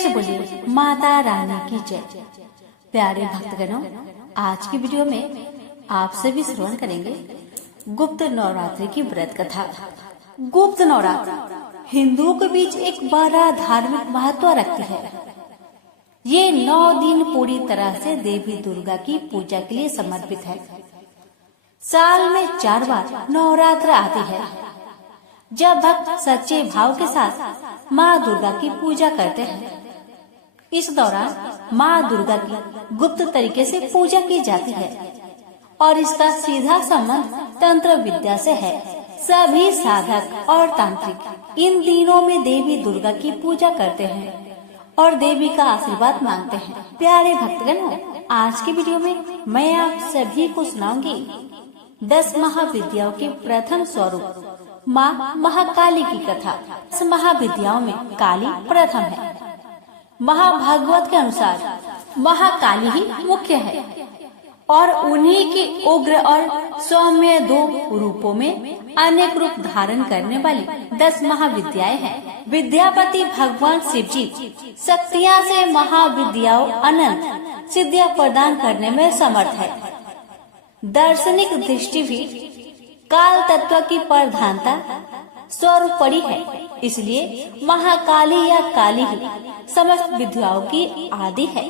से बोलिए माता रानी की जय। प्यारे भक्तगणों, आज की वीडियो में आप सभी श्रवण करेंगे गुप्त नवरात्रि की व्रत कथा। गुप्त नवरात्र हिंदुओं के बीच एक बड़ा धार्मिक महत्व रखती है। ये 9 दिन पूरी तरह से देवी दुर्गा की पूजा के लिए समर्पित है। साल में 4 बार नवरात्र आती है, जब भक्त सच्चे भाव के साथ माँ दुर्गा की पूजा करते हैं। इस दौरान माँ दुर्गा की गुप्त तरीके से पूजा की जाती है और इसका सीधा संबंध तंत्र विद्या से है। सभी साधक और तांत्रिक इन दिनों में देवी दुर्गा की पूजा करते हैं और देवी का आशीर्वाद मांगते हैं। प्यारे भक्तगणों, आज की वीडियो में मैं आप सभी को सुनाऊंगी 10 महाविद्याओं के प्रथम स्वरूप माँ महाकाली की कथा। इस महाविद्याओं में काली प्रथम है। महाभागवत के अनुसार महाकाली ही मुख्य है और उन्हीं के उग्र और सौम्य 2 रूपों में अनेक रूप धारण करने वाली 10 महाविद्याएं हैं। विद्यापति भगवान शिव जी शक्तियाँ से महाविद्याओं अनंत सिद्धियां प्रदान करने में समर्थ है। दार्शनिक दृष्टि भी काल तत्व की प्रधानता स्वरूप पड़ी है, इसलिए महाकाली या काली ही समस्त विद्याओं की आदि है,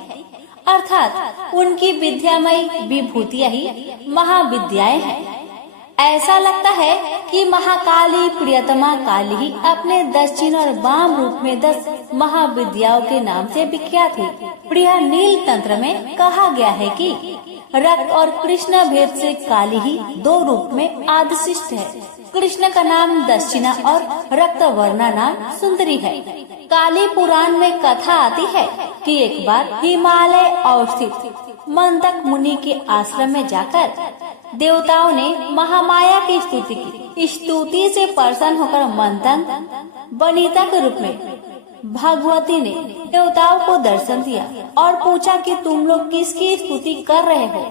अर्थात उनकी विद्यामयी विभूतियां ही महाविद्याएं हैं। ऐसा लगता है कि महाकाली प्रियतमा काली ही अपने दक्षिण और वाम रूप में 10 महाविद्याओं के नाम से विख्यात है। प्रिय नील तंत्र में कहा गया है कि रक्त और कृष्ण भेद से काली ही 2 रूप में आदिशिष्ट है। कृष्ण का नाम दक्षिणा और रक्त वर्णा नाम सुंदरी है। काली पुराण में कथा आती है कि एक बार हिमालय अवस्थित मंदक मुनि के आश्रम में जाकर देवताओं ने महामाया की स्तुति की। स्तुति से प्रसन्न होकर मंथन वनिता के रूप में भगवती ने देवताओं को दर्शन दिया और पूछा कि तुम लोग किसकी स्तुति कर रहे हो।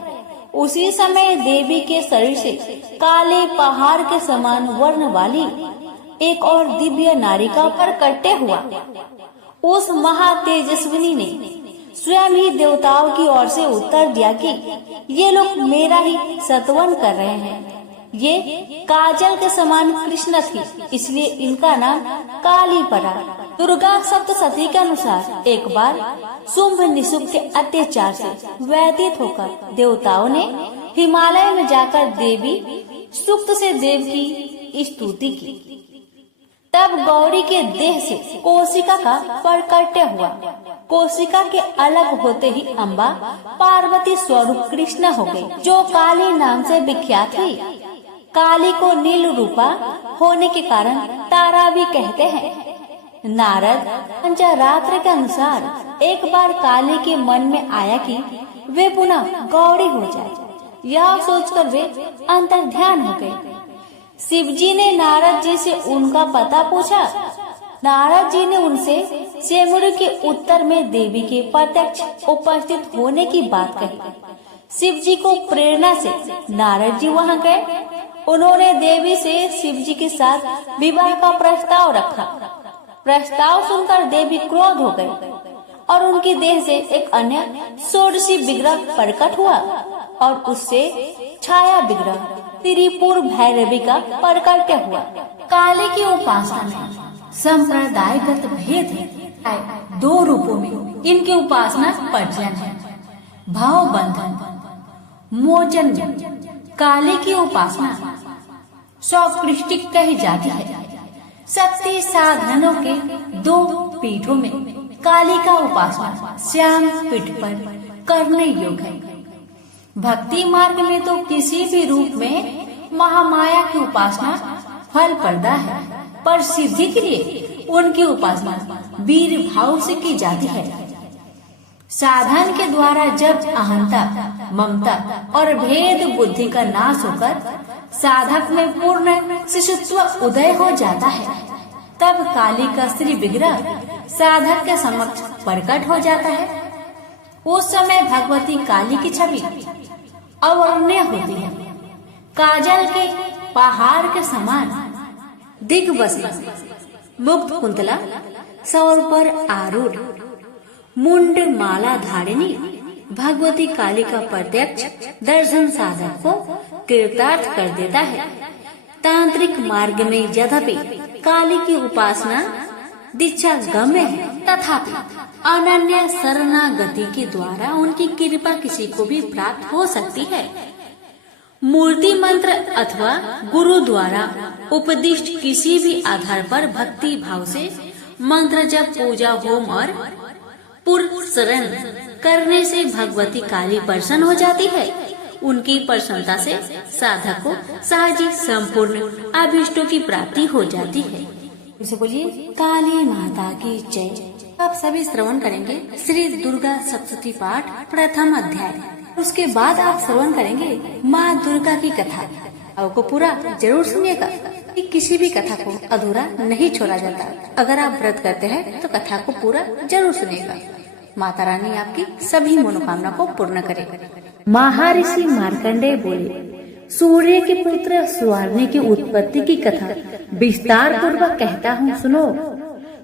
उसी समय देवी के शरीर से काले पहाड़ के समान वर्ण वाली एक और दिव्य नारी का प्रकट्य हुआ। उस महातेजस्विनी ने स्वयं ही देवताओं की ओर से उत्तर दिया कि ये लोग मेरा ही स्तवन कर रहे हैं। ये काजल के समान कृष्ण थी, इसलिए इनका नाम काली पड़ा। दुर्गा सप्तशती के अनुसार एक बार शुंभ निशुंभ के अत्याचार से व्यतीत होकर देवताओं ने हिमालय में जाकर देवी सूक्त से देव की स्तुति की। तब गौरी के देह से कोशिका का प्रकट्य हुआ। कोशिका के अलग होते ही अम्बा पार्वती स्वरूप कृष्ण हो गई, जो काली नाम से विख्यात हुई। काली को नील रूपा होने के कारण तारा भी कहते हैं। नारद पंचरात्र के अनुसार एक बार काली के मन में आया कि वे पुनः गौरी हो जाए। यह सोचकर वे अंतर्ध्यान हो गए। शिव जी ने नारद जी से उनका पता पूछा। नारद जी ने उनसे सेमुरी के उत्तर में देवी के प्रत्यक्ष उपस्थित होने की बात कही। शिव जी को प्रेरणा से नारद जी वहां गए। उन्होंने देवी से शिव जी के साथ विवाह का प्रस्ताव रखा। प्रस्ताव सुनकर देवी क्रोध हो गई और उनकी देह से एक अन्य षोडशी विग्रह प्रकट हुआ और उससे छाया विग्रह त्रिपुर भैरवी का प्रकट हुआ। काली की उपासना में संप्रदायगत भेद है। 2 रूपों में इनकी उपासना पर्जन है। भाव बंधन मोचन में काली की उपासना सौकृष्टिक कही जाती है। शक्ति साधनों के 2 पीठों में काली का उपासना श्याम पीठ पर करने योग्य है। भक्ति मार्ग में तो किसी भी रूप में महामाया की उपासना फलप्रदा है, पर सिद्धि के लिए उनकी उपासना वीर भाव से की जाती है। साधन के द्वारा जब अहंता, ममता और भेद बुद्धि का नाश होकर साधक में पूर्ण शिशुत्व उदय हो जाता है, तब काली का श्री विग्रह साधक के समक्ष प्रकट हो जाता है। उस समय भगवती काली की छवि अवर्ण्य होती है। काजल के पहाड़ के समान दिग्वसी मुक्त कुंतला सौर पर आरूढ़ मुंड माला धारिणी भगवती काली का प्रत्यक्ष दर्शन साधक को कृतार्थ कर देता है। तांत्रिक मार्ग में यद्यपि काली की उपासना दीक्षा गम्य है, तथापि अनन्य शरणागति के द्वारा उनकी कृपा किसी को भी प्राप्त हो सकती है। मूर्ति मंत्र अथवा गुरु द्वारा उपदिष्ट किसी भी आधार पर भक्ति भाव से मंत्र जप, पूजा, होम और पुरस्रण करने से भगवती काली प्रसन्न हो जाती है। उनकी प्रसन्नता से साधक को सहज संपूर्ण अभिष्टों की प्राप्ति हो जाती है। इसे बोलिए काली माता की जय। आप सभी श्रवण करेंगे श्री दुर्गा सप्तशती पाठ प्रथम अध्याय। उसके बाद आप श्रवण करेंगे माँ दुर्गा की कथा। आपको पूरा जरूर सुनिएगा कि किसी भी कथा को अधूरा नहीं छोड़ा जाता। अगर आप व्रत करते हैं तो कथा को पूरा जरूर सुनिएगा। माता रानी आपकी सभी मनोकामना को पूर्ण करे। महर्षि मार्कंडेय बोले, सूर्य के पुत्र स्वर्णी की उत्पत्ति की कथा विस्तार पूर्वक कहता हूँ, सुनो।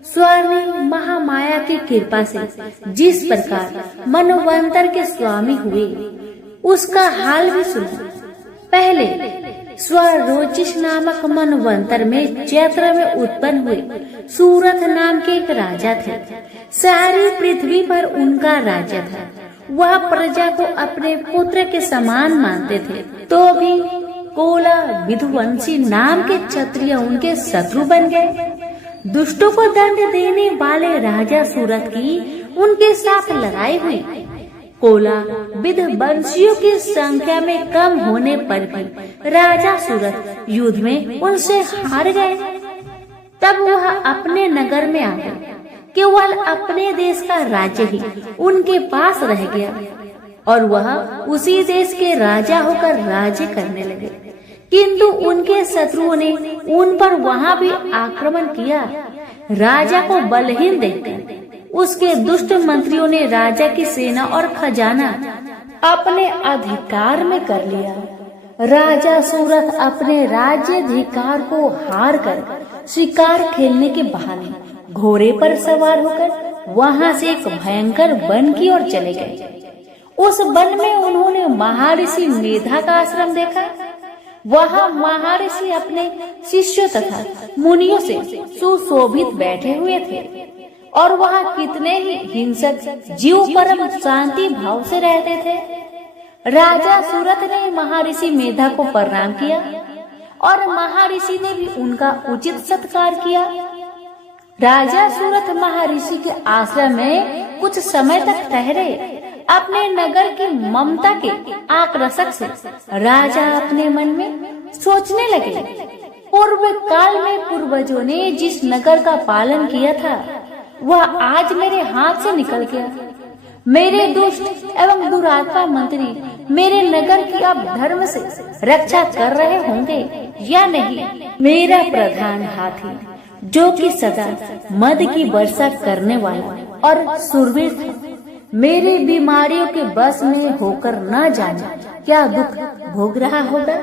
स्वर्णी महामाया की कृपा से जिस प्रकार मनवंतर के स्वामी हुए उसका हाल भी सुनो। पहले स्वरोचिष नामक मनवंतर में चैत्र में उत्पन्न हुए सूरत नाम के एक राजा थे। सारी पृथ्वी पर उनका राज्य था। वह प्रजा को अपने पुत्र के समान मानते थे, तो भी कोला विधुवंशी नाम के क्षत्रिय उनके शत्रु बन गए। दुष्टों को दंड देने वाले राजा सूरत की उनके साथ लड़ाई हुई। कोला विधवंशियों की संख्या में कम होने पर भी राजा सूरत युद्ध में उनसे हार गए। तब वह अपने नगर में आ गए। केवल अपने देश का राज्य ही उनके पास रह गया और वह उसी देश के राजा होकर राज्य करने लगे। किंतु उनके शत्रुओं ने उन पर वहाँ भी आक्रमण किया। राजा को बलहीन देखकर उसके दुष्ट मंत्रियों ने राजा की सेना और खजाना अपने अधिकार में कर लिया। राजा सूरत अपने राज्याधिकार को हार कर शिकार खेलने के बहाने घोड़े पर सवार होकर वहाँ से एक भयंकर वन की ओर चले गए। उस वन में उन्होंने महर्षि मेधा का आश्रम देखा। वहाँ महर्षि अपने शिष्यों तथा मुनियों से सुशोभित बैठे हुए थे और वहाँ कितने ही हिंसक जीव परम शांति भाव से रहते थे। राजा सूरत ने महर्षि मेधा को प्रणाम किया और महर्षि ने भी उनका उचित सत्कार किया। राजा सूरत महर्षि के आश्रम में कुछ समय तक ठहरे। अपने नगर की ममता के आकर्षक से राजा अपने मन में सोचने लगे, पूर्व काल में पूर्वजों ने जिस नगर का पालन किया था वह आज मेरे हाथ से निकल गया। मेरे दुष्ट एवं दुरात्मा मंत्री मेरे नगर की अब धर्म से रक्षा कर रहे होंगे या नहीं। मेरा प्रधान हाथी जो कि सदा मद की वर्षा करने वाला और सुरवीर था, मेरी बीमारियों के बस में होकर न जाने क्या दुख भोग रहा होगा।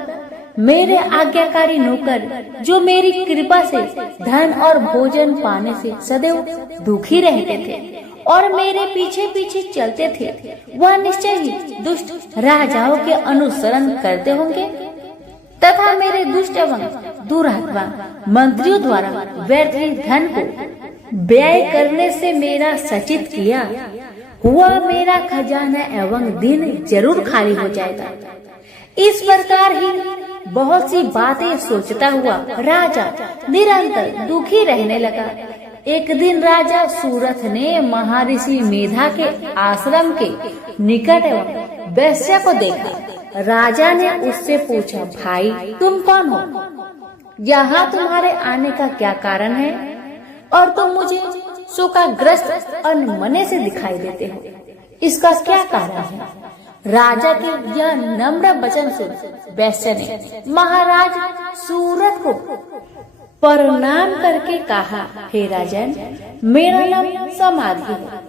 मेरे आज्ञाकारी नौकर जो मेरी कृपा से धन और भोजन पाने से सदैव दुखी रहते थे और मेरे पीछे पीछे चलते थे, वह निश्चय ही दुष्ट राजाओं के अनुसरण करते होंगे तथा मेरे दुष्ट एवं दुरात्मा मंत्रियों द्वारा व्यर्थ धन को व्यय करने से मेरा सचित किया हुआ मेरा खजाना एवं दिन जरूर खाली हो जाएगा। इस प्रकार ही बहुत सी बातें सोचता हुआ राजा निरंतर दुखी रहने लगा। एक दिन राजा सूरत ने महर्षि मेधा के आश्रम के निकट एवं वैश्या को देखा। राजा ने उससे पूछा, भाई तुम कौन हो? यहाँ तुम्हारे आने का क्या कारण है और तुम मुझे शोकाग्रस्त अनमने से दिखाई देते हो, इसका क्या कारण है? राजा के यह नम्र वचन सुन वैश्य ने महाराज सूरत को प्रणाम करके कहा, हे राजन, मेरा नाम समाधि है।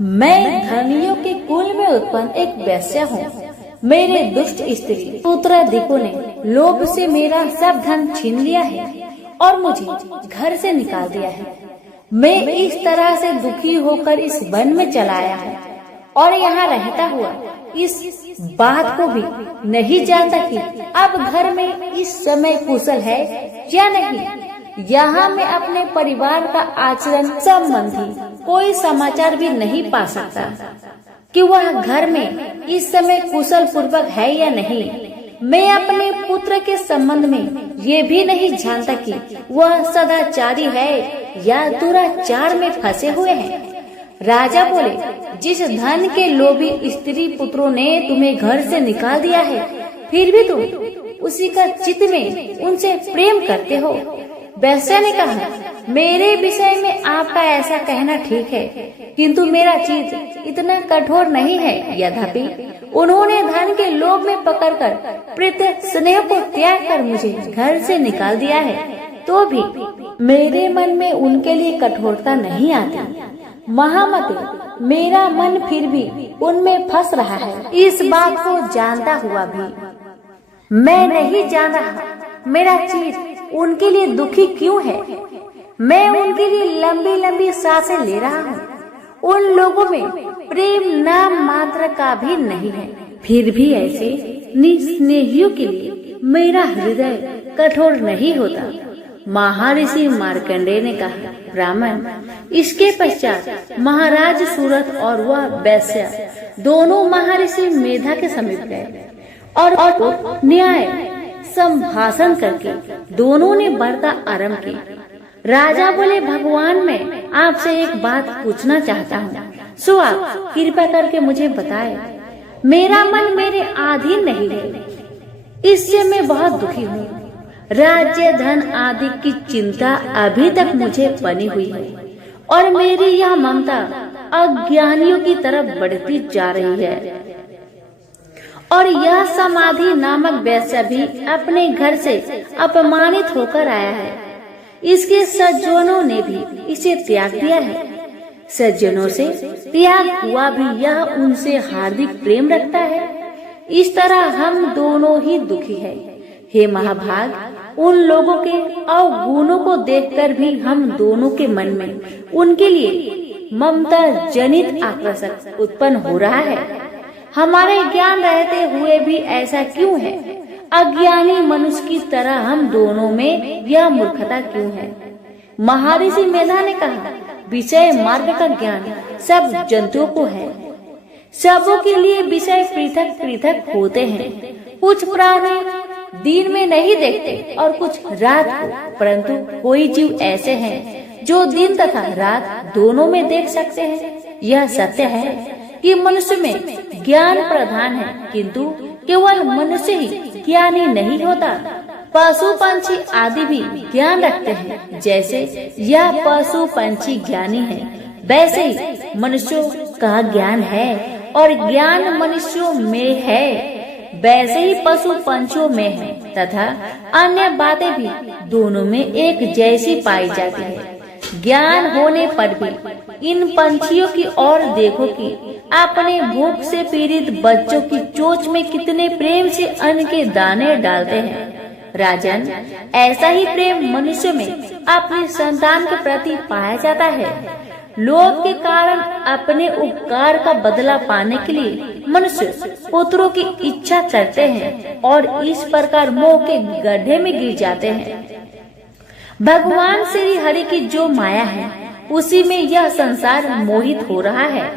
मैं धनियों के कुल में उत्पन्न एक वैश्य हूँ। मेरे दुष्ट स्त्री पुत्रादिकों ने लोभ से मेरा सब धन छीन लिया है और मुझे घर से निकाल दिया है। मैं इस तरह से दुखी होकर इस वन में चला आया हूँ और यहाँ रहता हुआ इस बात को भी नहीं जानता कि अब घर में इस समय कुशल है या नहीं। यहाँ मैं अपने परिवार का आचरण संबंधी कोई समाचार भी नहीं पा सकता कि वह घर में इस समय कुशल पूर्वक है या नहीं। मैं अपने पुत्र के संबंध में ये भी नहीं जानता कि वह सदाचारी है या दुराचार में फंसे हुए हैं। राजा बोले, जिस धन के लोभी स्त्री पुत्रों ने तुम्हें घर से निकाल दिया है, फिर भी तुम उसी का चित्त में उनसे प्रेम करते हो। वैश्या ने कहा, मेरे विषय में आपका ऐसा कहना ठीक है, किंतु मेरा चित्त इतना कठोर नहीं है। यद्यपि उन्होंने धन के लोभ में पकड़कर प्रीत स्नेह को त्याग कर मुझे घर से निकाल दिया है, तो भी मेरे मन में उनके लिए कठोरता नहीं आती। महामते, मेरा मन फिर भी उनमें फंस रहा है। इस बात को जानता हुआ भी मैं नहीं जान रहा मेरा चित्त उनके लिए दुखी क्यों है। मैं उनके लिए लंबी लंबी सांसें ले रहा हूँ। उन लोगों में प्रेम नाम मात्र का भी नहीं है। फिर भी ऐसे निस्नेहियों के लिए मेरा हृदय कठोर नहीं होता। महर्षि मार्कंडेय ने कहा, ब्राह्मण, इसके पश्चात महाराज सूरत और वह वैश्या दोनों महर्षि मेधा के समीप गए और न्याय संभाषण करके दोनों ने वार्ता आरंभ की। राजा बोले, भगवान, मैं आपसे एक बात पूछना चाहता हूँ, सो आप कृपा करके मुझे बताएं। मेरा मन मेरे अधीन नहीं है, इससे मैं बहुत दुखी हूँ। राज्य धन आदि की चिंता अभी तक मुझे बनी हुई है और मेरी यह ममता अज्ञानियों की तरफ बढ़ती जा रही है। और यह समाधि नामक वैश्या भी अपने घर से अपमानित होकर आया है। इसके सज्जनों ने भी इसे त्याग दिया है। सज्जनों से त्याग हुआ भी यह उनसे हार्दिक प्रेम रखता है। इस तरह हम दोनों ही दुखी है। हे महाभाग, उन लोगों के अवगुणों को देखकर भी हम दोनों के मन में उनके लिए ममता जनित आकर्षण उत्पन्न हो रहा है। हमारे ज्ञान रहते हुए भी ऐसा क्यों है? अज्ञानी मनुष्य की तरह हम दोनों में यह मूर्खता क्यों है? महर्षि मेधा ने कहा, विषय मार्ग का ज्ञान सब जंतुओं को है। सबों के लिए विषय पृथक पृथक होते हैं। कुछ प्राणी दिन में नहीं देखते और कुछ रात को, परंतु कोई जीव ऐसे हैं जो दिन तथा रात दोनों में देख सकते हैं। यह सत्य है कि मनुष्य में ज्ञान प्रधान है, किंतु केवल मनुष्य ही ज्ञानी नहीं होता। पशु पंछी आदि भी ज्ञान रखते हैं। जैसे यह पशु पंछी ज्ञानी है, वैसे ही मनुष्यों का ज्ञान है और ज्ञान मनुष्यों में है, वैसे ही पशु पंछियों में है तथा अन्य बातें भी दोनों में एक जैसी पाई जाती है। ज्ञान होने पर भी इन पंछियों की ओर देखो कि अपने भूख से पीड़ित बच्चों की चोंच में कितने प्रेम से अन्न के दाने डालते हैं। राजन, ऐसा ही प्रेम मनुष्य में अपनी संतान के प्रति पाया जाता है। लोभ के कारण अपने उपकार का बदला पाने के लिए मनुष्य पुत्रों की इच्छा करते हैं और इस प्रकार मोह के गड्ढे में गिर जाते हैं। भगवान श्री हरि की जो माया है, उसी में यह संसार मोहित हो रहा है।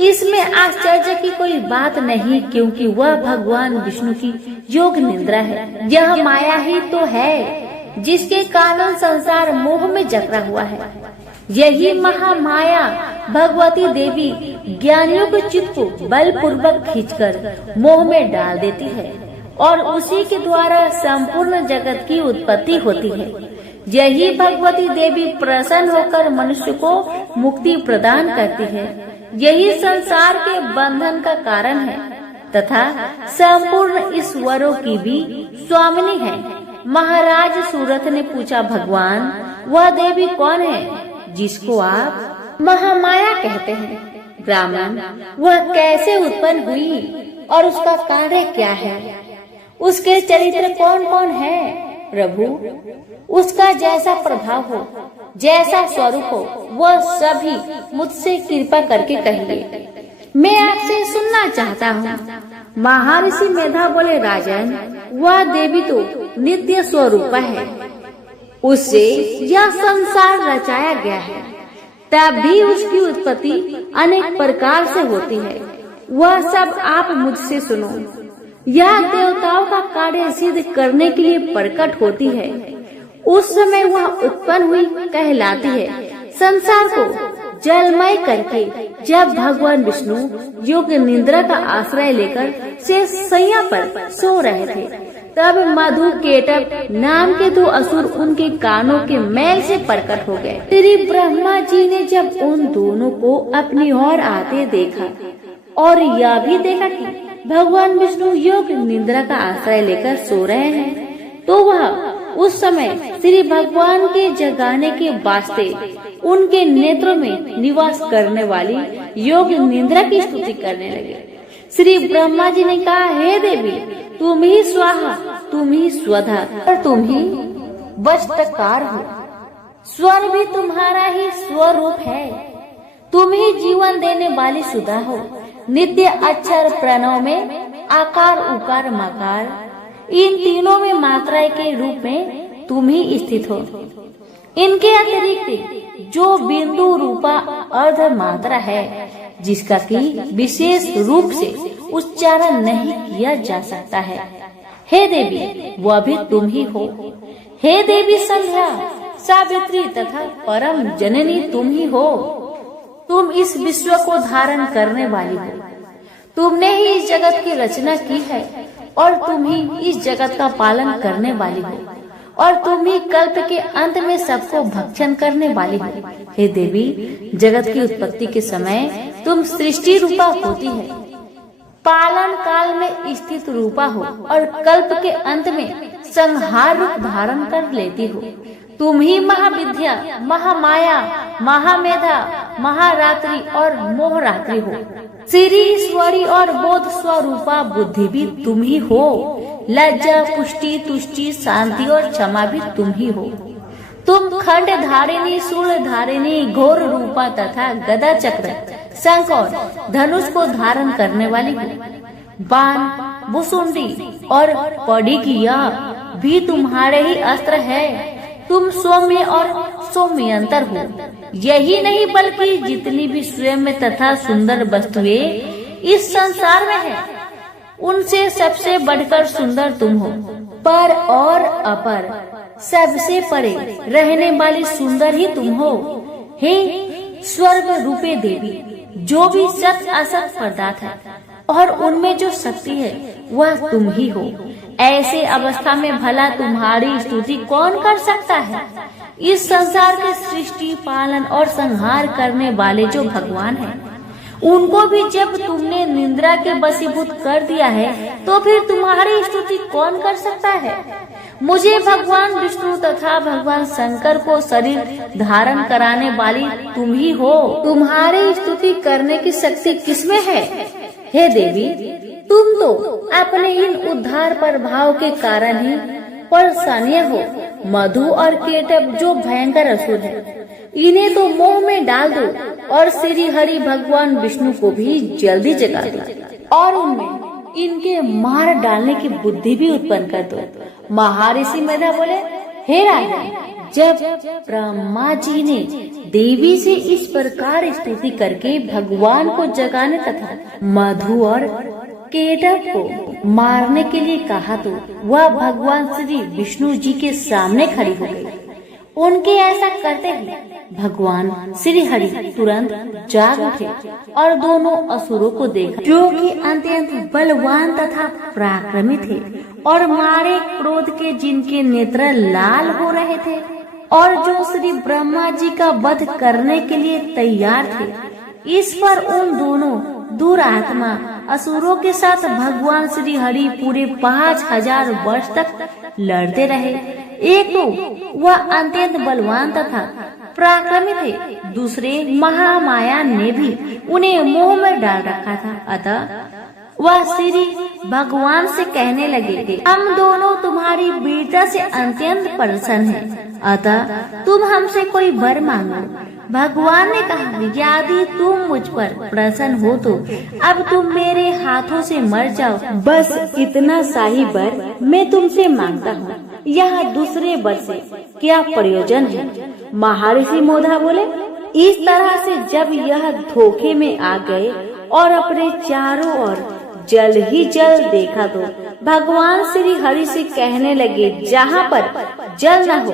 इसमें आश्चर्य की कोई बात नहीं, क्योंकि वह भगवान विष्णु की योग निद्रा है। यह माया ही तो है जिसके कारण संसार मोह में जकड़ा हुआ है। यही महामाया भगवती देवी ज्ञानियों के चित्त को बलपूर्वक खींचकर मोह में डाल देती है और उसी के द्वारा संपूर्ण जगत की उत्पत्ति होती है। यही भगवती देवी प्रसन्न होकर मनुष्य को मुक्ति प्रदान करती है। यही संसार के बंधन का कारण है तथा संपूर्ण ईश्वरों की भी स्वामिनी है। महाराज सूरत ने पूछा, भगवान, वह देवी कौन है जिसको आप महामाया कहते हैं? ब्राह्मण, वह कैसे उत्पन्न हुई और उसका कार्य क्या है? उसके चरित्र कौन कौन है? प्रभु, उसका जैसा प्रभाव हो, जैसा स्वरूप हो, वह सभी मुझसे कृपा करके कहिए। मैं आपसे सुनना चाहता हूँ। महर्षि मेधा बोले, राजन, वह देवी तो नित्य स्वरूपा है, उससे यह संसार रचाया गया है, तब भी उसकी उत्पत्ति अनेक प्रकार से होती है। वह सब आप मुझसे सुनो। यह देवताओं का कार्य सिद्ध करने के लिए प्रकट होती है। उस समय वह उत्पन्न हुई कहलाती है। संसार को जलमय करके जब भगवान विष्णु योग निद्रा का आश्रय लेकर शेष शैया पर सो रहे थे, तब मधु केटक नाम के दो असुर उनके कानों के मैल से प्रकट हो गए। श्री ब्रह्मा जी ने जब उन दोनों को अपनी ओर आते देखा और यह भी देखा कि भगवान विष्णु योग निद्रा का आश्रय लेकर सो रहे हैं, तो वह उस समय श्री भगवान के जगाने के वास्ते उनके नेत्रों में निवास करने वाली योग निद्रा की स्तुति करने लगे। श्री ब्रह्मा जी ने कहा, हे देवी, तुम ही स्वाहा, तुम ही स्वधा और तुम ही वशटकार हो। स्वर भी तुम्हारा ही स्वरूप है। तुम ही जीवन देने वाली सुधा हो। नित्य अक्षर प्रणव में आकार उकार मकार, इन तीनों में मात्रा के रूप में तुम ही स्थित हो। इनके अतिरिक्त जो बिंदु रूपा अर्ध मात्रा है, जिसका कि विशेष रूप से उच्चारण नहीं किया जा सकता है, हे देवी, वह भी तुम ही हो। हे देवी संध्या, सावित्री तथा परम जननी तुम ही हो। तुम इस विश्व को धारण करने वाली हो। तुमने ही इस जगत की रचना की है और तुम ही इस जगत का पालन करने वाली हो और तुम ही कल्प के अंत में सबको भक्षण करने वाली हो। हे देवी, जगत की उत्पत्ति के समय तुम सृष्टि रूपा होती है, पालन काल में स्थित रूपा हो और कल्प के अंत में संहार रूप धारण कर लेती हो। तुम ही महाविद्या, महामाया, महामेधा, महारात्रि और मोहरात्रि हो। श्री ईश्वरी और बोध स्वरूपा बुद्धि भी तुम ही हो। लज्जा, पुष्टि, तुष्टि, शांति और क्षमा भी तुम ही हो। तुम खंड धारिणी, शूल धारिणी, घोर रूपा तथा गदा चक्र, शंख और धनुष को धारण करने वाली हो। बाण, भुसुंडी और पडिकिया भी तुम्हारे ही अस्त्र है। तुम सौम्य और सौम्यंतर हो। यही नहीं बल्कि जितनी भी स्वयं में तथा सुंदर वस्तुएं इस संसार में है, उनसे सबसे बढ़कर सुंदर तुम हो। पर और अपर, सबसे परे रहने वाली सुंदर ही तुम हो। हे स्वर्ग रूपे देवी, जो भी सत असत पदार्थ है और उनमें जो शक्ति है वह तुम ही हो। ऐसे अवस्था में भला तुम्हारी स्तुति कौन कर सकता है? इस संसार के सृष्टि, पालन और संहार करने वाले जो भगवान हैं, उनको भी जब तुमने निद्रा के वशीभूत कर दिया है, तो फिर तुम्हारी स्तुति कौन कर सकता है? मुझे भगवान विष्णु तथा भगवान शंकर को शरीर धारण कराने वाली तुम ही हो। तुम्हारी स्तुति करने की शक्ति किसमें है? हे देवी, तुम तो अपने इन उद्धार प्रभाव के कारण ही परेशानियां हो। मधु और केटक जो भयंकर असुर है, इन्हें तो मोह में डाल दो और श्री हरि भगवान विष्णु को भी जल्दी जगा दो और उनमें इनके मार डालने की बुद्धि भी उत्पन्न कर दो। महर्षि मेधा बोले, हे राजा, जब ब्रह्मा जी ने देवी से इस प्रकार स्तुति करके भगवान को जगाने तथा मधु और केटक को मारने के लिए कहा, तो वह भगवान श्री विष्णु जी के सामने खड़ी हो गई। उनके ऐसा करते ही भगवान श्री हरि तुरंत जाग उठे और दोनों असुरों को देखा, जो कि अत्यंत बलवान तथा पराक्रमी थे और मारे क्रोध के जिनके नेत्र लाल हो रहे थे और जो श्री ब्रह्मा जी का वध करने के लिए तैयार थे। इस पर उन दोनों दुरात्मा असुरों के साथ भगवान श्री हरि पूरे 5000 वर्ष तक लड़ते रहे। एक तो वह अत्यंत बलवान तथा पराक्रमी थे, दूसरे महामाया ने भी उन्हें मोह में डाल रखा था। अतः वह श्री भगवान से कहने लगे, हम दोनों तुम्हारी वीरता से अत्यंत प्रसन्न हैं अतः तुम हमसे कोई वर मांगो। भगवान ने कहा, यदि तुम मुझ पर प्रसन्न हो तो अब तुम मेरे हाथों से मर जाओ। बस इतना सा ही वर मैं तुमसे मांगता हूँ। यह दूसरे वर से क्या प्रयोजन है? महर्षि मोधा बोले, इस तरह से जब यह धोखे में आ गए और अपने चारों ओर जल ही जल देखा तो भगवान श्री हरि से कहने लगे, जहाँ पर जल न हो,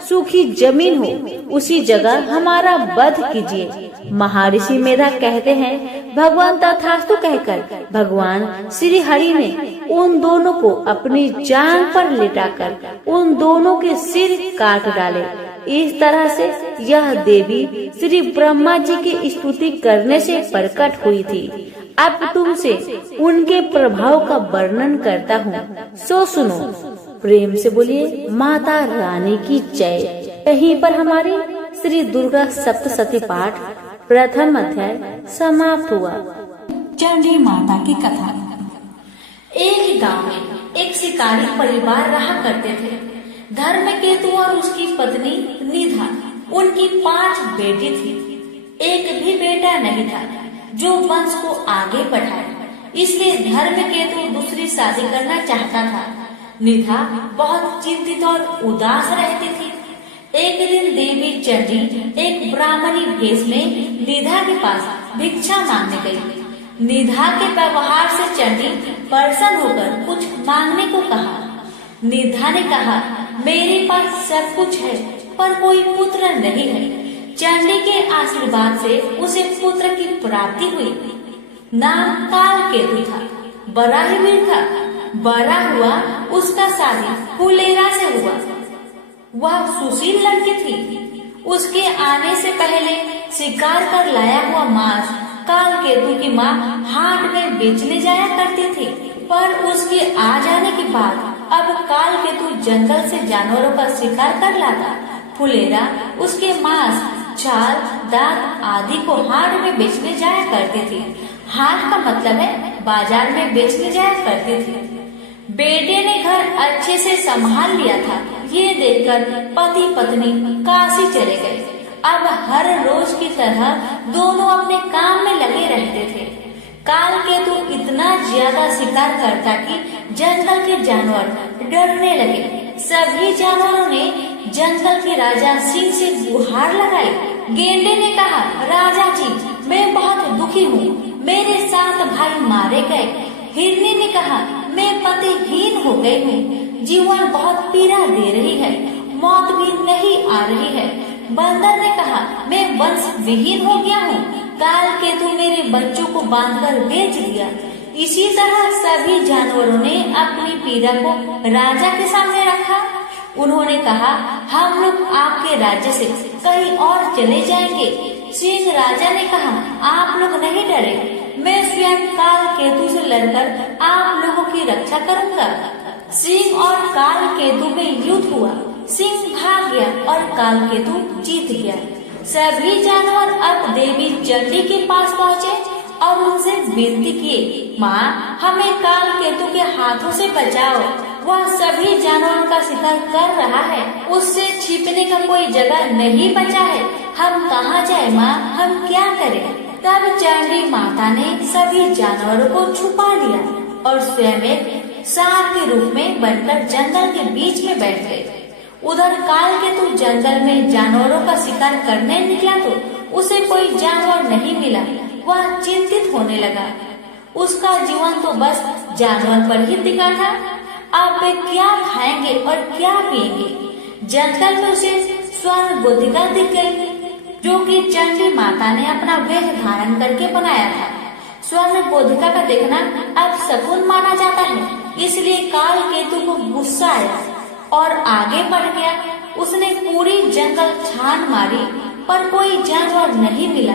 सूखी जमीन हो, उसी जगह हमारा वध कीजिए। महर्षि मेधा कहते हैं, भगवान तथास्तु कहकर भगवान श्री हरि ने उन दोनों को अपनी जांघ पर लिटाकर उन दोनों के सिर काट डाले। इस तरह से यह देवी श्री ब्रह्मा जी की स्तुति करने से प्रकट हुई थी। अब तुमसे उनके प्रभाव का वर्णन करता हूँ, सो सुनो। प्रेम से बोलिए माता रानी की जय। यहीं पर हमारी श्री दुर्गा सप्तशती पाठ प्रथम अध्याय समाप्त हुआ। चंडी माता की कथा। एक गांव में एक शिकारी परिवार रहा करते थे। धर्मकेतु और उसकी पत्नी निधा, उनकी 5 बेटी थी। एक भी बेटा नहीं था जो वंश को आगे बढ़ाए, इसलिए धर्मकेतु दूसरी शादी करना चाहता था। निधा बहुत चिंतित और उदास रहती थी। एक दिन देवी चंडी एक ब्राह्मणी भेष में निधा के पास भिक्षा मांगने गई। निधा के व्यवहार से चंडी प्रसन्न होकर कुछ मांगने को कहा। निधा ने कहा, मेरे पास सब कुछ है पर कोई पुत्र नहीं है। चंडी के आशीर्वाद से उसे पुत्र की प्राप्ति हुई। नाम कालकेतु था, बड़ा ही वीर था। बड़ा हुआ उसका शादी फुलेरा से हुआ। वह सुशील लड़की थी। उसके आने से पहले शिकार कर लाया हुआ मांस कालकेतु की माँ हाट में बेचने जाया करती थी, पर उसके आ जाने के बाद अब कालकेतु जंगल से जानवरों का शिकार कर लाता। फुलेरा उसके मांस, छाल, दांत आदि को हाट में बेचने जाया करती थी। हाट का मतलब है बाजार में बेचने जाया करती थी। बेटे ने घर अच्छे से संभाल लिया था। ये देखकर पति पत्नी काशी चले गए। अब हर रोज की तरह दोनों अपने काम में लगे रहते थे। कालकेतु इतना ज्यादा शिकार करता कि जंगल के जानवर डरने लगे। सभी जानवरों ने जंगल के राजा सिंह से गुहार लगाई। गेंडे ने कहा, राजा जी, मैं बहुत दुखी हूँ, मेरे 7 भाई मारे गए। हिरनी ने कहा, मैं पतिहीन हो गई हूँ, जीवन बहुत पीड़ा दे रही है, मौत भी नहीं आ रही है। बंदर ने कहा, मैं वंश विहीन हो गया हूँ, कालकेतु मेरे बच्चों को बांधकर बेच दिया। इसी तरह सभी जानवरों ने अपनी पीड़ा को राजा के सामने रखा। उन्होंने कहा, हम लोग आपके राज्य से कहीं और चले जाएंगे। सिंह राजा ने कहा, आप लोग नहीं डरे, मैं स्वयं कालकेतु से लड़कर आप लोगों की रक्षा करूंगा। सिंह और कालकेतु में युद्ध हुआ। सिंह भाग गया और कालकेतु जीत गया। सभी जानवर अब देवी चंडी के पास पहुँचे और उनसे विनती किए, माँ, हमें कालकेतु के हाथों से बचाओ। वह सभी जानवरों का शिकार कर रहा है, उससे छिपने का कोई जगह नहीं बचा है। हम कहाँ जाए माँ, हम क्या करें? तब चंडी माता ने सभी जानवरों को छुपा लिया और स्वयं एक सांप के रूप में बनकर जंगल के बीच में बैठ गए। उधर कालकेतु जंगल में जानवरों का शिकार करने निकला तो उसे कोई जानवर नहीं मिला। वह चिंतित होने लगा। उसका जीवन तो बस जानवर पर ही टिका था। अब वे क्या खाएंगे और क्या पिएंगे? जंगल में उसे स्वर्ण गोधिका दिख गई, जो कि चंडी माता ने अपना वेश धारण करके बनाया था। स्वर्ण गोधिका का देखना अब शकुन माना जाता है, इसलिए कालकेतु को गुस्सा आया और आगे बढ़ गया। उसने पूरी जंगल छान मारी पर कोई जानवर नहीं मिला।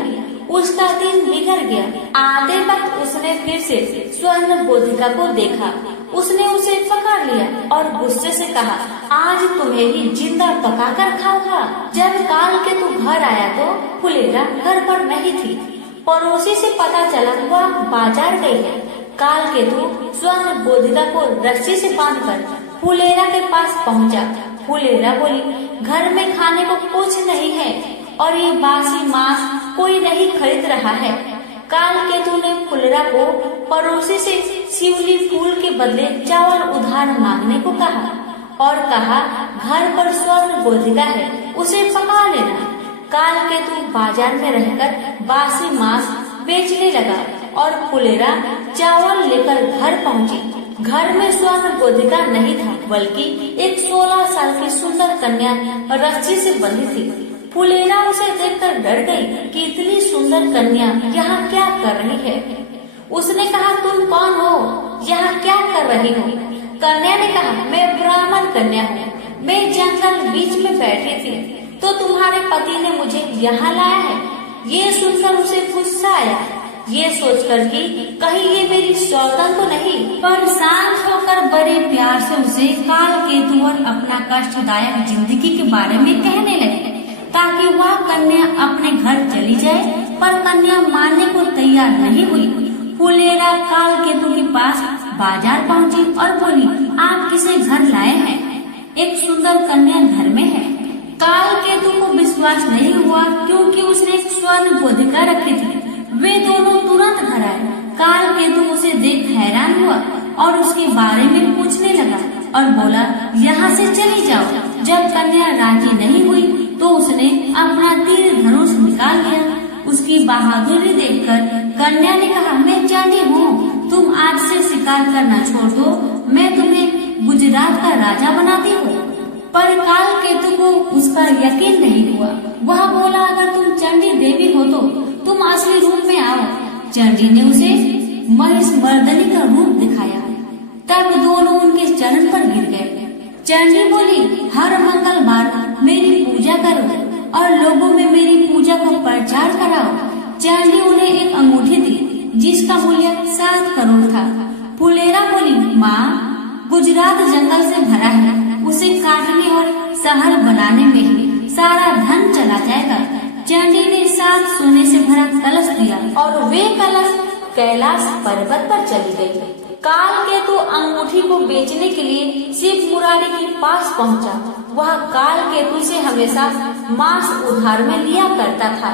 उसका दिन बिगड़ गया। आते वक्त उसने फिर से स्वर्ण गोधिका को देखा। उसने उसे पकड़ लिया और गुस्से से कहा, आज तुम्हें ही जिंदा पकाकर खाऊंगा। जब कालकेतु घर आया तो फुलेरा घर पर नहीं थी। पड़ोसी से पता चला वह बाजार गई है। कालकेतु स्वर्ण गोधिका को रस्सी से बांधकर फुलेरा के पास पहुंचा। फुलेरा बोली, घर में खाने को कुछ नहीं है और ये बासी मांस कोई नहीं खरीद रहा है। काल केतु ने फुलेरा को पड़ोसी से शिवली फूल के बदले चावल उधार मांगने को कहा और कहा घर पर स्वर्ण गोधिका है, उसे पका लेना। काल केतु बाजार में रहकर बासी मांस बेचने लगा और फुलेरा चावल लेकर घर पहुंची। घर में स्वर्ण गोधिका नहीं था, बल्कि एक 16 साल की सुंदर कन्या रस्सी से बंधी थी। फुलेरा उसे देखकर डर गई कि इतनी सुंदर कन्या यहाँ क्या कर रही है। उसने कहा, तुम कौन हो, यहाँ क्या कर रही हो? कन्या ने कहा, मैं ब्राह्मण कन्या हूँ, मैं जंगल बीच में बैठी थी तो तुम्हारे पति ने मुझे यहाँ लाया है। ये सुनकर उसे गुस्सा आया, ये सोचकर कि कहीं ये मेरी सौगंध तो नहीं, पर शांत होकर बड़े प्यार से उसे काल केतु और अपना कष्टदायक जिंदगी के बारे में कहने लगे ताकि वह कन्या अपने घर चली जाए, पर कन्या मानने को तैयार नहीं हुई। फुलेरा काल केतु के पास बाजार पहुंची और बोली, आप किसे घर लाए हैं? एक सुंदर कन्या घर में है। काल केतु को विश्वास नहीं हुआ क्योंकि उसने एक स्वर्ण गोधिका रखी थी। वे दोनों तुरंत घर आए। काल केतु उसे देख हैरान हुआ और उसके बारे में पूछने लगा और बोला, यहाँ से चली जाओ। जब कन्या राजी नहीं हुई तो उसने अपना तीर धनुष निकाल लिया। उसकी बहादुरी देखकर कन्या ने कहा, मैं चाहती हूँ तुम आज से शिकार करना छोड़ दो, मैं तुम्हें गुजरात का राजा बनाती हूँ। पर काल केतु को उसका यकीन नहीं हुआ। वह बोला, अगर तुम चंडी देवी हो तो तुम असली रूप में आओ। चंडी ने उसे महिष मर्दनी का रूप दिखाया। तब दोनों उनके चरण पर गिर गए। चंडी बोली, हर मंगलवार मेरी पूजा करो और लोगों में मेरी पूजा का प्रचार कराओ। चंडी उन्हें एक अंगूठी दी जिसका मूल्य 7 करोड़ था। फुलेरा बोली, माँ, गुजरात जंगल से भरा है, उसे काटने और शहर बनाने में ही सारा धन चला जाएगा। चंडी ने 7 सोने से भरा कलश दिया और वे कलश कैलाश पर्वत पर चली गई। काल केतु अंगूठी को बेचने के लिए शिव मुरारी के पास पहुंचा। वह काल केतु से हमेशा मांस उधार में लिया करता था,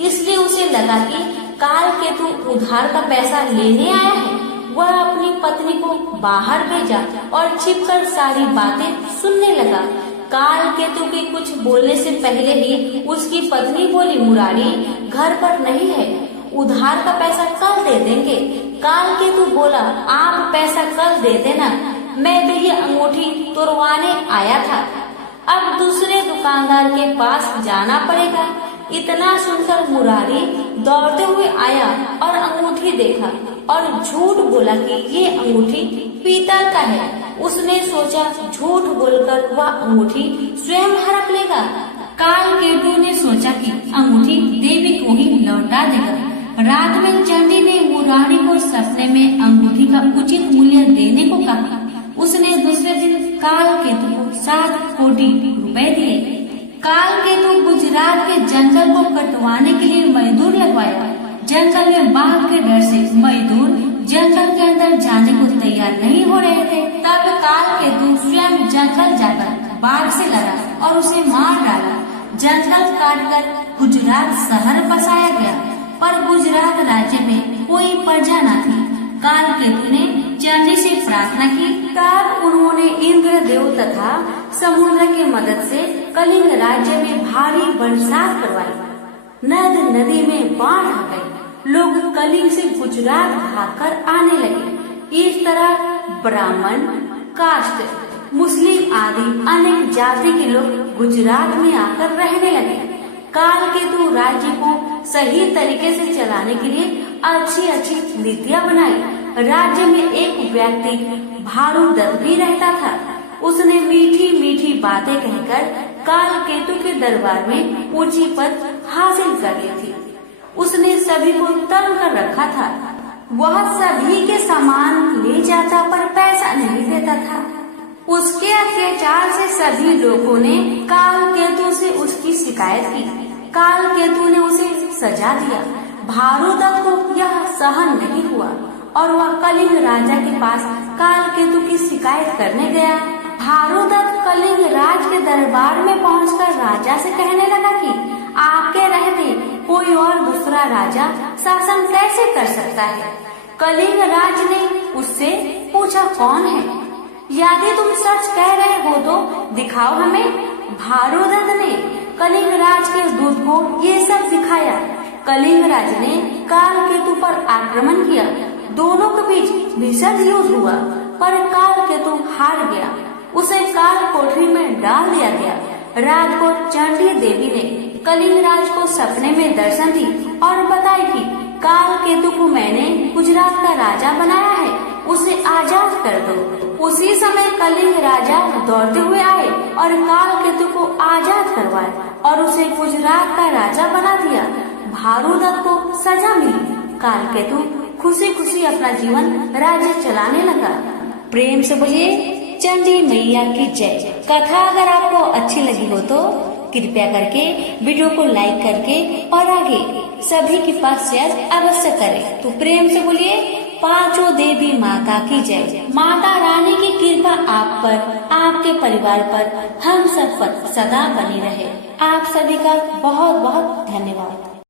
इसलिए उसे लगा कि काल केतु उधार का पैसा लेने आया है। वह अपनी पत्नी को बाहर भेजा और छिपकर सारी बातें सुनने लगा। काल केतु के कुछ बोलने से पहले ही उसकी पत्नी बोली, मुरारी घर पर नहीं है, उधार का पैसा कल दे देंगे। काल केतु बोला, आप पैसा कल दे देना, मैं तो ये अंगूठी तोड़वाने आया था, अब दूसरे दुकानदार के पास जाना पड़ेगा। इतना सुनकर मुरारी दौड़ते हुए आया और अंगूठी देखा और झूठ बोला कि ये अंगूठी पीतल का है। उसने सोचा झूठ बोलकर वह अंगूठी स्वयं हड़प लेगा। काल केतु ने सोचा कि अंगूठी देवी को ही लौटा देगा। रात में चंडी ने मुरारी को सपने में अंगूठी का उचित मूल्य देने को कहा। उसने दूसरे दिन काल केतु को 7 कोटि रुपए दिए। काल केतु गुजरात के जंगल को कटवाने के लिए मजदूर लगवाया। जंगल में बाघ के डर से मजदूर जंगल के अंदर जाने को तैयार नहीं हो रहे थे। तब काल केतु स्वयं जंगल जाकर बाघ से लड़ा और उसे मार डाला। जंगल काटकर गुजरात शहर बसाया गया, पर गुजरात राज्य में कोई प्रजा न थी। काल केतु ने चंडी से प्रार्थना की, तब उन्होंने इंद्रदेव तथा समुद्र की मदद से कलिंग राज्य में भारी बरसात करवाई। नद नदी में बाढ़ आ गई। लोग कलिंग से गुजरात भागकर आने लगे। इस तरह ब्राह्मण, काष्ट, मुस्लिम आदि अनेक जाति के लोग गुजरात में आकर रहने लगे। काल केतु राज्य को सही तरीके से चलाने के लिए अच्छी अच्छी नीतियाँ बनाई। राज्य में एक व्यक्ति भानुदत्त भी रहता था। उसने मीठी मीठी बातें कहकर काल केतु के दरबार में ऊंची पद हासिल कर ली थी। उसने सभी को तंग कर रखा था। वह सभी के सामान ले जाता पर पैसा नहीं देता था। उसके अत्याचार से सभी लोगों ने काल केतु से उसकी शिकायत की। काल केतु ने उसे सजा दिया। भानुदत्त को यह सहन नहीं हुआ और वह कलिंग राजा के पास काल केतु की शिकायत करने गया। भारुदत्त कलिंग राज के दरबार में पहुंचकर राजा से कहने लगा कि आपके रहते कोई और दूसरा राजा शासन कैसे कर सकता है। कलिंग राज ने उससे पूछा, कौन है? यदि तुम सच कह रहे हो तो दिखाओ हमें। भारुदत्त ने कलिंग राज के दूत को ये सब दिखाया। कलिंग राज ने काल केतु पर आक्रमण किया। दोनों के बीच भीषण युद्ध हुआ, पर काल केतु हार गया। उसे काल कोठरी में डाल दिया गया। रात को चंडी देवी ने कलिंग राज को सपने में दर्शन दी और बताई कि काल केतु को मैंने गुजरात का राजा बनाया है, उसे आजाद कर दो। उसी समय कलिंग राजा दौड़ते हुए आए और काल केतु को आजाद करवाए और उसे गुजरात का राजा बना दिया। भारुदत्त को सजा मिली। काल केतु खुशी खुशी अपना जीवन राज्य चलाने लगा। प्रेम से बोलिए चंडी मैया की जय। कथा अगर आपको अच्छी लगी हो तो कृपया करके वीडियो को लाइक करके और आगे सभी के पास शेयर अवश्य करें। तो प्रेम से बोलिए पांचों देवी माता की जय। माता रानी की कृपा आप पर, आपके परिवार पर, हम सब पर सदा बनी रहे। आप सभी का बहुत बहुत धन्यवाद।